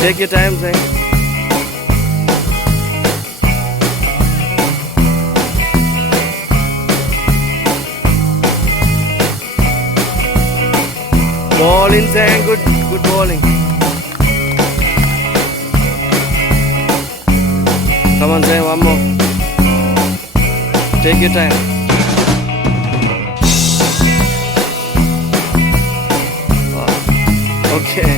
Take your time, Zayn. Bowling, Zayn. Good bowling. Come on, Zayn. One more. Take your time. Okay.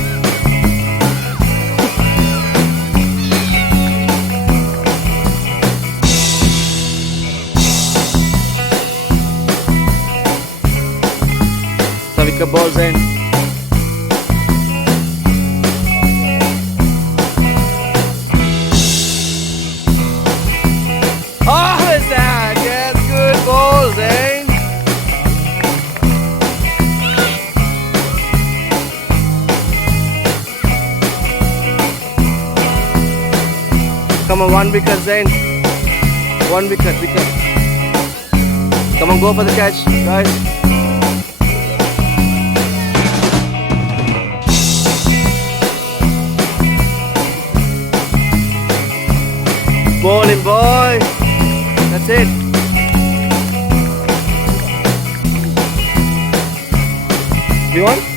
Savika ball, Zayn. Oh, is that? Yes, good ball, Zayn. Come on, 1 wicket, Zayn. 1 wicket. Come on, go for the catch, guys. Bowling, boy. That's it. You want?